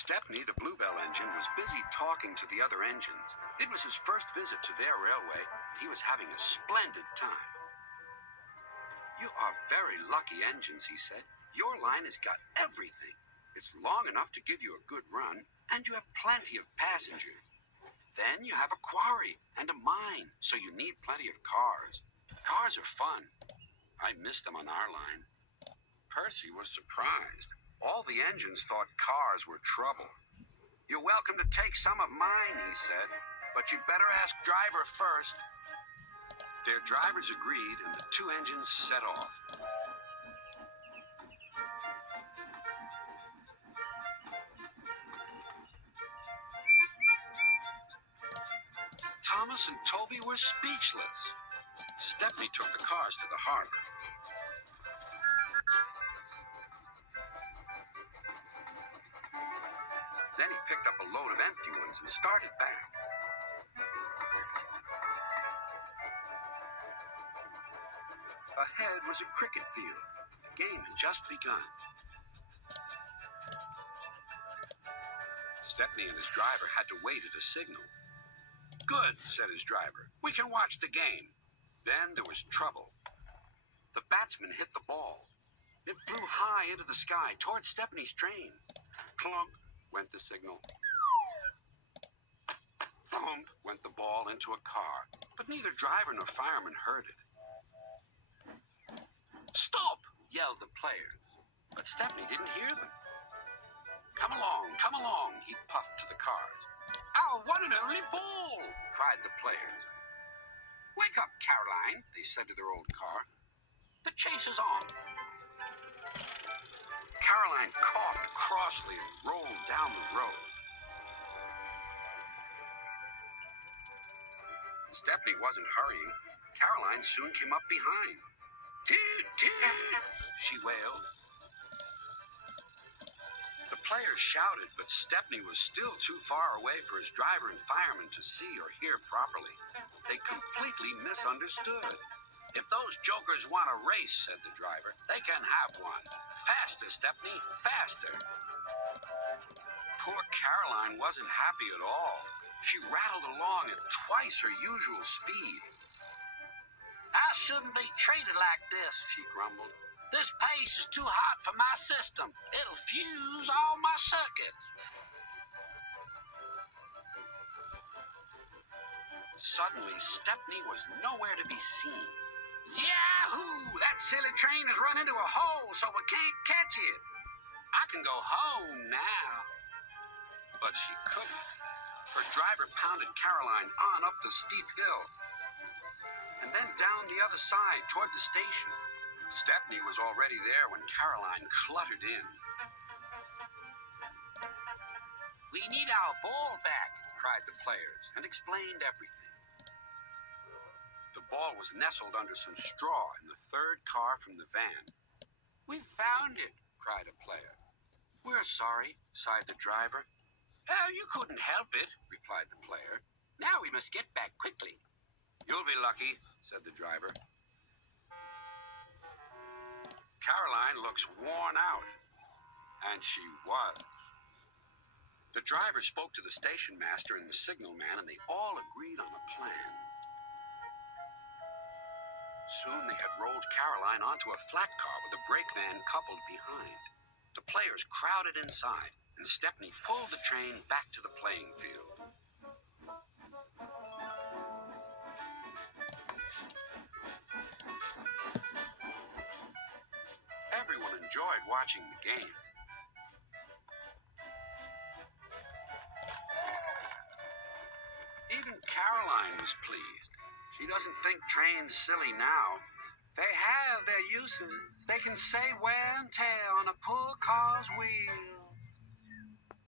Stepney, the Bluebell engine, was busy talking to the other engines. It was his first visit to their railway. He was having a splendid time. "You are very lucky engines," he said. "Your line has got everything. It's long enough to give you a good run, and you have plenty of passengers. Then you have a quarry and a mine, so you need plenty of cars. Cars are fun. I miss them on our line." Percy was surprised. All the engines thought cars were trouble. "You're welcome to take some of mine," he said, "but you'd better ask driver first." Their drivers agreed, and the two engines set off. Thomas and Toby were speechless. Stepney took the cars to the harbor. Then he picked up a load of empty ones and started back. Ahead was a cricket field. The game had just begun. Stepney and his driver had to wait at a signal. "Good," said his driver. "We can watch the game." Then there was trouble. The batsman hit the ball. It flew high into the sky toward Stepney's train. Clunk went the signal. Thump went the ball into a car, but neither driver nor fireman heard it. "Stop!" yelled the players, but Stepney didn't hear them. Come along," he puffed to the cars. "Our one and only ball!" cried the players. "Wake up, Caroline," they said to their old car. "The chase is on." Caroline coughed crossly and rolled down the road. Stepney wasn't hurrying. Caroline soon came up behind. "Toot, toot," she wailed. The players shouted, but Stepney was still too far away for his driver and fireman to see or hear properly. They completely misunderstood. "If those jokers want a race," said the driver, "they can have one. Faster, Stepney, faster." Poor Caroline wasn't happy at all. She rattled along at twice her usual speed. "I shouldn't be treated like this," she grumbled. "This pace is too hot for my system. It'll fuse all my circuits." Suddenly, Stepney was nowhere to be seen. "Yahoo! That silly train has run into a hole, so we can't catch it. I can go home now." But she couldn't. Her driver pounded Caroline on up the steep hill, and then down the other side toward the station. Stepney was already there when Caroline cluttered in. "We need our ball back," cried the players, and explained everything. The ball was nestled under some straw in the third car from the van. "We found it," cried a player. "We're sorry," sighed the driver. "Oh, you couldn't help it," replied the player. "Now we must get back quickly." "You'll be lucky," said the driver. Caroline looks worn out. And she was. The driver spoke to the station master and the signalman, and they all agreed on a plan. Soon they had rolled Caroline onto a flat car with a brake van coupled behind. The players crowded inside, and Stepney pulled the train back to the playing field. Everyone enjoyed watching the game. Even Caroline was pleased. She doesn't think trains silly now. They have their uses. They can save wear and tear on a poor car's wheels.